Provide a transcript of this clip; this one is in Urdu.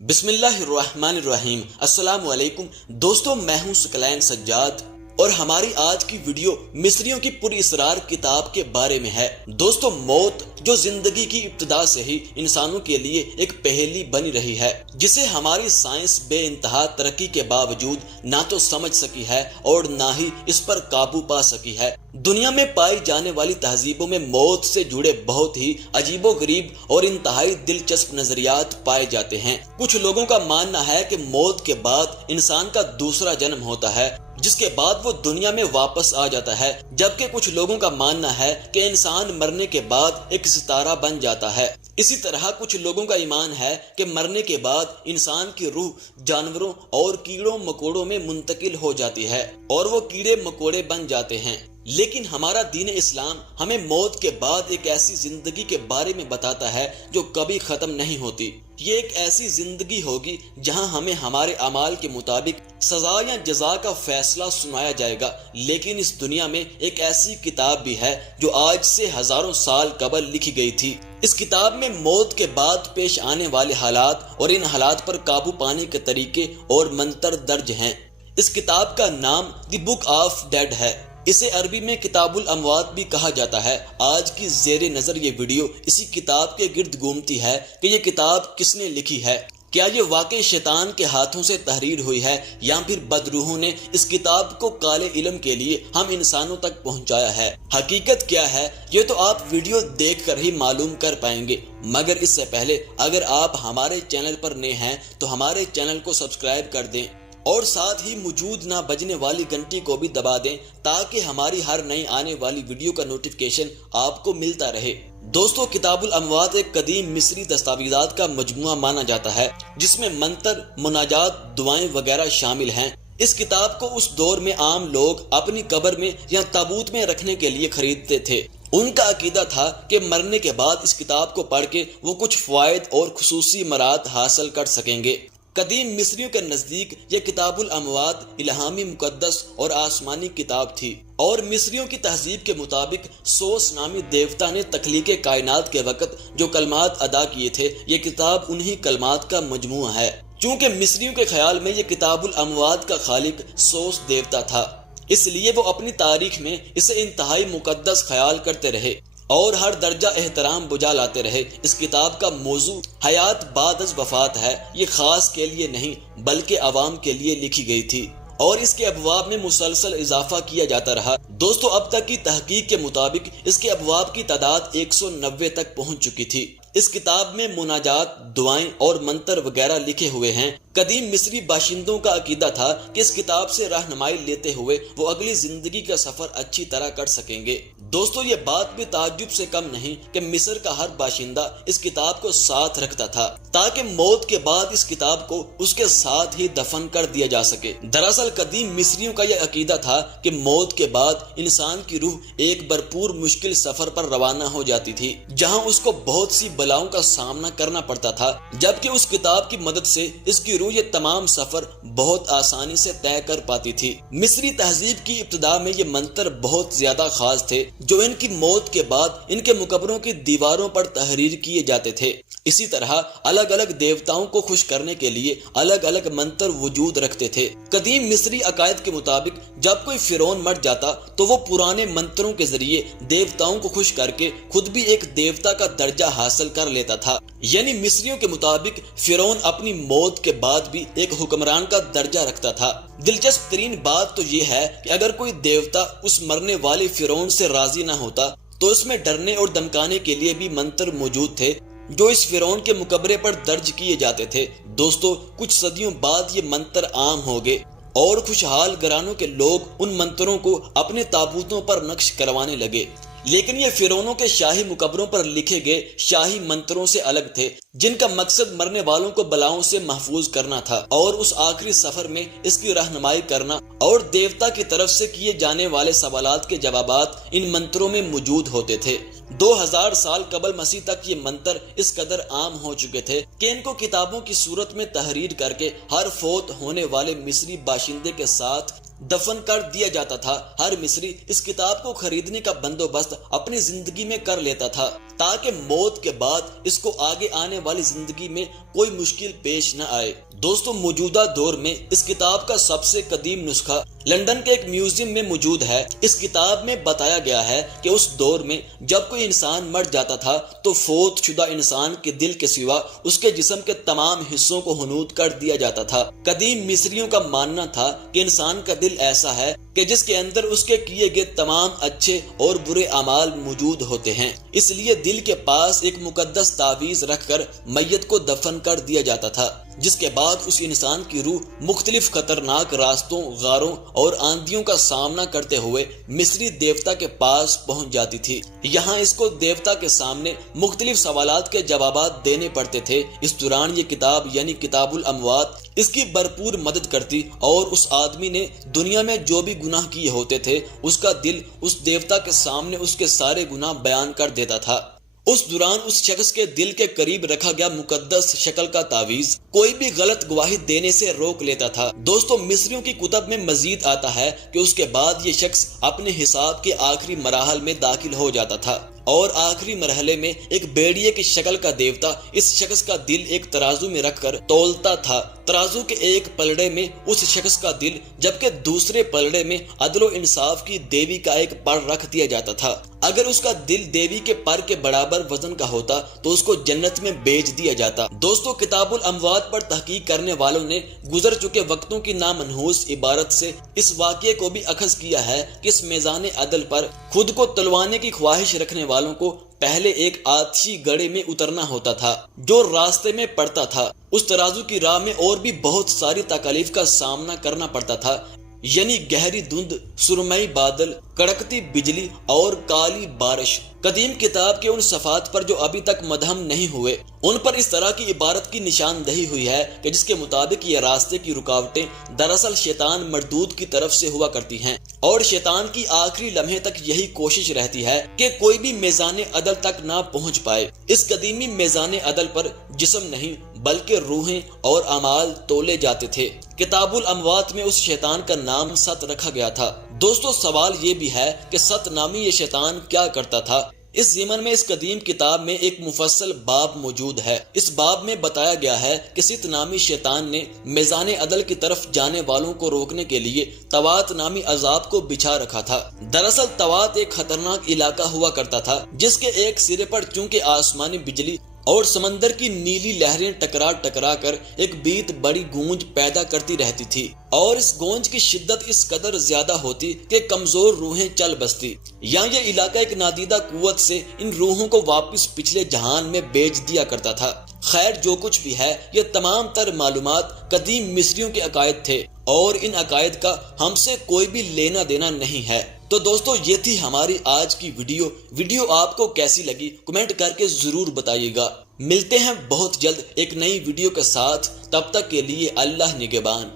بسم اللہ الرحمن الرحیم۔ السلام علیکم دوستو، میں ہوں ثقلین سجاد اور ہماری آج کی ویڈیو مصریوں کی پر اسرار کتاب کے بارے میں ہے۔ دوستو، موت جو زندگی کی ابتدا سے ہی انسانوں کے لیے ایک پہیلی بنی رہی ہے، جسے ہماری سائنس بے انتہا ترقی کے باوجود نہ تو سمجھ سکی ہے اور نہ ہی اس پر قابو پا سکی ہے۔ دنیا میں پائی جانے والی تہذیبوں میں موت سے جڑے بہت ہی عجیب و غریب اور انتہائی دلچسپ نظریات پائے جاتے ہیں۔ کچھ لوگوں کا ماننا ہے کہ موت کے بعد انسان کا دوسرا جنم ہوتا ہے، جس کے بعد وہ دنیا میں واپس آ جاتا ہے، جبکہ کچھ لوگوں کا ماننا ہے کہ انسان مرنے کے بعد ایک ستارہ بن جاتا ہے۔ اسی طرح کچھ لوگوں کا ایمان ہے کہ مرنے کے بعد انسان کی روح جانوروں اور کیڑوں مکوڑوں میں منتقل ہو جاتی ہے اور وہ کیڑے مکوڑے بن جاتے ہیں۔ لیکن ہمارا دین اسلام ہمیں موت کے بعد ایک ایسی زندگی کے بارے میں بتاتا ہے جو کبھی ختم نہیں ہوتی۔ یہ ایک ایسی زندگی ہوگی جہاں ہمیں ہمارے اعمال کے مطابق سزا یا جزا کا فیصلہ سنایا جائے گا۔ لیکن اس دنیا میں ایک ایسی کتاب بھی ہے جو آج سے ہزاروں سال قبل لکھی گئی تھی۔ اس کتاب میں موت کے بعد پیش آنے والے حالات اور ان حالات پر قابو پانے کے طریقے اور منتر درج ہیں۔ اس کتاب کا نام دی بک آف ڈیڈ ہے۔ اسے عربی میں کتاب الاموات بھی کہا جاتا ہے۔ آج کی زیر نظر یہ ویڈیو اسی کتاب کے گرد گھومتی ہے کہ یہ کتاب کس نے لکھی ہے۔ کیا یہ واقعی شیطان کے ہاتھوں سے تحریر ہوئی ہے یا پھر بدروحوں نے اس کتاب کو کالے علم کے لیے ہم انسانوں تک پہنچایا ہے؟ حقیقت کیا ہے یہ تو آپ ویڈیو دیکھ کر ہی معلوم کر پائیں گے، مگر اس سے پہلے اگر آپ ہمارے چینل پر نئے ہیں تو ہمارے چینل کو سبسکرائب کر دیں اور ساتھ ہی موجود نہ بجنے والی گھنٹی کو بھی دبا دیں تاکہ ہماری ہر نئی آنے والی ویڈیو کا نوٹیفیکیشن آپ کو ملتا رہے۔ دوستو، کتاب الاموات ایک قدیم مصری دستاویزات کا مجموعہ مانا جاتا ہے جس میں منتر، مناجات، دعائیں وغیرہ شامل ہیں۔ اس کتاب کو اس دور میں عام لوگ اپنی قبر میں یا تابوت میں رکھنے کے لیے خریدتے تھے۔ ان کا عقیدہ تھا کہ مرنے کے بعد اس کتاب کو پڑھ کے وہ کچھ فوائد اور خصوصی مراد حاصل کر سکیں گے۔ قدیم مصریوں کے نزدیک یہ کتاب الاموات الہامی، مقدس اور آسمانی کتاب تھی، اور مصریوں کی تہذیب کے مطابق سوس نامی دیوتا نے تخلیق کائنات کے وقت جو کلمات ادا کیے تھے، یہ کتاب انہی کلمات کا مجموعہ ہے۔ چونکہ مصریوں کے خیال میں یہ کتاب الاموات کا خالق سوس دیوتا تھا، اس لیے وہ اپنی تاریخ میں اسے انتہائی مقدس خیال کرتے رہے اور ہر درجہ احترام بجا لاتے رہے۔ اس کتاب کا موضوع حیات بعد از وفات ہے۔ یہ خاص کے لیے نہیں بلکہ عوام کے لیے لکھی گئی تھی اور اس کے ابواب میں مسلسل اضافہ کیا جاتا رہا۔ دوستو، اب تک کی تحقیق کے مطابق اس کے ابواب کی تعداد 190 تک پہنچ چکی تھی۔ اس کتاب میں مناجات، دعائیں اور منتر وغیرہ لکھے ہوئے ہیں۔ قدیم مصری باشندوں کا عقیدہ تھا کہ اس کتاب سے رہنمائی لیتے ہوئے وہ اگلی زندگی کا سفر اچھی طرح کر سکیں گے۔ دوستو، یہ بات بھی تعجب سے کم نہیں کہ مصر کا ہر باشندہ اس کتاب کو ساتھ رکھتا تھا تاکہ موت کے بعد اس کتاب کو اس کے ساتھ ہی دفن کر دیا جا سکے۔ دراصل قدیم مصریوں کا یہ عقیدہ تھا کہ موت کے بعد انسان کی روح ایک بھرپور مشکل سفر پر روانہ ہو جاتی تھی، جہاں اس کو بہت سی بلاؤں کا سامنا کرنا پڑتا تھا، جبکہ اس کتاب کی مدد سے اس کی روح یہ تمام سفر بہت آسانی سے طے کر پاتی تھی۔ مصری تہذیب کی ابتدا میں یہ منتر بہت زیادہ خاص تھے جو ان کی موت کے بعد ان کے مقبروں کی دیواروں پر تحریر کیے جاتے تھے۔ اسی طرح الگ الگ دیوتاؤں کو خوش کرنے کے لیے الگ الگ منتر وجود رکھتے تھے۔ قدیم مصری عقائد کے مطابق جب کوئی فرعون مر جاتا تو وہ پرانے منتروں کے ذریعے دیوتاؤں کو خوش کر کے خود بھی ایک دیوتا کا درجہ حاصل کر لیتا تھا۔ یعنی مصریوں کے مطابق فرعون اپنی موت کے بعد بھی ایک حکمران کا درجہ رکھتا تھا۔ دلچسپ ترین بات تو یہ ہے کہ اگر کوئی دیوتا اس مرنے والے فرعون سے راضی نہ ہوتا تو اس میں ڈرنے اور دمکانے کے لیے بھی منتر موجود تھے جو اس فرعون کے مقبرے پر درج کیے جاتے تھے۔ دوستو، کچھ صدیوں بعد یہ منتر عام ہو گئے اور خوشحال گھرانوں کے لوگ ان منتروں کو اپنے تابوتوں پر نقش کروانے لگے، لیکن یہ فرعونوں کے شاہی مقبروں پر لکھے گئے شاہی منتروں سے الگ تھے جن کا مقصد مرنے والوں کو بلاؤں سے محفوظ کرنا تھا اور اس آخری سفر میں اس کی رہنمائی کرنا، اور دیوتا کی طرف سے کیے جانے والے سوالات کے جوابات ان منتروں میں موجود ہوتے تھے۔ 2000 سال قبل مسیح تک یہ منتر اس قدر عام ہو چکے تھے کہ ان کو کتابوں کی صورت میں تحریر کر کے ہر فوت ہونے والے مصری باشندے کے ساتھ دفن کر دیا جاتا تھا۔ ہر مصری اس کتاب کو خریدنے کا بندوبست اپنی زندگی میں کر لیتا تھا تاکہ موت کے بعد اس کو آگے آنے والی زندگی میں کوئی مشکل پیش نہ آئے۔ دوستو، موجودہ دور میں اس کتاب کا سب سے قدیم نسخہ لندن کے ایک میوزیم میں موجود ہے۔ اس کتاب میں بتایا گیا ہے کہ اس دور میں جب کوئی انسان مر جاتا تھا تو فوت شدہ انسان کے دل کے سوا اس کے جسم کے تمام حصوں کو حنوط کر دیا جاتا تھا۔ قدیم مصریوں کا ماننا تھا کہ انسان کا دل ایسا ہے کہ جس کے اندر اس کے کیے گئے تمام اچھے اور برے اعمال موجود ہوتے ہیں، اس لیے دل کے پاس ایک مقدس تعویذ رکھ کر میت کو دفن کر دیا جاتا تھا، جس کے بعد اس انسان کی روح مختلف خطرناک راستوں، غاروں اور آندھیوں کا سامنا کرتے ہوئے مصری دیوتا کے پاس پہنچ جاتی تھی۔ یہاں اس کو دیوتا کے سامنے مختلف سوالات کے جوابات دینے پڑتے تھے۔ اس دوران یہ کتاب یعنی کتاب الاموات اس کی بھرپور مدد کرتی اور اس آدمی نے دنیا میں جو بھی گناہ کیے ہوتے تھے اس کا دل اس دیوتا کے سامنے اس کے سارے گناہ بیان کر دیتا تھا۔ اس دوران اس شخص کے دل کے قریب رکھا گیا مقدس شکل کا تعویذ کوئی بھی غلط گواہی دینے سے روک لیتا تھا۔ دوستو، مصریوں کی کتب میں مزید آتا ہے کہ اس کے بعد یہ شخص اپنے حساب کے آخری مراحل میں داخل ہو جاتا تھا اور آخری مرحلے میں ایک بیڑیے کی شکل کا دیوتا اس شخص کا دل ایک ترازو میں رکھ کر تولتا تھا۔ ترازو کے ایک پلڑے میں اس شخص کا دل جبکہ دوسرے پلڑے میں عدل و انصاف کی دیوی کا ایک پر رکھ دیا جاتا تھا۔ اگر اس کا دل دیوی کے پر کے برابر وزن کا ہوتا تو اس کو جنت میں بیچ دیا جاتا۔ دوستو، کتاب الاموات پر تحقیق کرنے والوں نے گزر چکے وقتوں کی نامنحوس عبارت سے اس واقعے کو بھی اخذ کیا ہے کہ اس میزان عدل پر خود کو تلوانے کی خواہش رکھنے والوں کو پہلے ایک آتشی گڑھے میں اترنا ہوتا تھا جو راستے میں پڑتا تھا۔ اس ترازو کی راہ میں اور بھی بہت ساری تکالیف کا سامنا کرنا پڑتا تھا، یعنی گہری دھند، سرمئی بادل، کڑکتی بجلی اور کالی بارش۔ قدیم کتاب کے ان صفحات پر جو ابھی تک مدھم نہیں ہوئے ان پر اس طرح کی عبارت کی نشاندہی ہوئی ہے کہ جس کے مطابق یہ راستے کی رکاوٹیں دراصل شیطان مردود کی طرف سے ہوا کرتی ہیں اور شیطان کی آخری لمحے تک یہی کوشش رہتی ہے کہ کوئی بھی میزان عدل تک نہ پہنچ پائے۔ اس قدیمی میزان عدل پر جسم نہیں بلکہ روحیں اور اعمال تولے جاتے تھے۔ کتاب الاموات میں اس شیطان کا نام ست رکھا گیا تھا۔ دوستو، سوال یہ بھی ہے کہ ست نامی یہ شیطان کیا کرتا تھا؟ اس ضمن میں اس قدیم کتاب میں ایک مفصل باب موجود ہے۔ اس باب میں بتایا گیا ہے کہ ست نامی شیطان نے میزان عدل کی طرف جانے والوں کو روکنے کے لیے توات نامی عذاب کو بچھا رکھا تھا۔ دراصل توات ایک خطرناک علاقہ ہوا کرتا تھا جس کے ایک سرے پر چونکہ آسمانی بجلی اور سمندر کی نیلی لہریں ٹکرا کر ایک بیت بڑی گونج پیدا کرتی رہتی تھی اور اس گونج کی شدت اس قدر زیادہ ہوتی کہ کمزور روحیں چل بستی۔ یہاں یہ علاقہ ایک نادیدہ قوت سے ان روحوں کو واپس پچھلے جہان میں بیچ دیا کرتا تھا۔ خیر، جو کچھ بھی ہے، یہ تمام تر معلومات قدیم مصریوں کے عقائد تھے اور ان عقائد کا ہم سے کوئی بھی لینا دینا نہیں ہے۔ تو دوستو، یہ تھی ہماری آج کی ویڈیو آپ کو کیسی لگی کمنٹ کر کے ضرور بتائیے گا۔ ملتے ہیں بہت جلد ایک نئی ویڈیو کے ساتھ، تب تک کے لیے اللہ نگہبان۔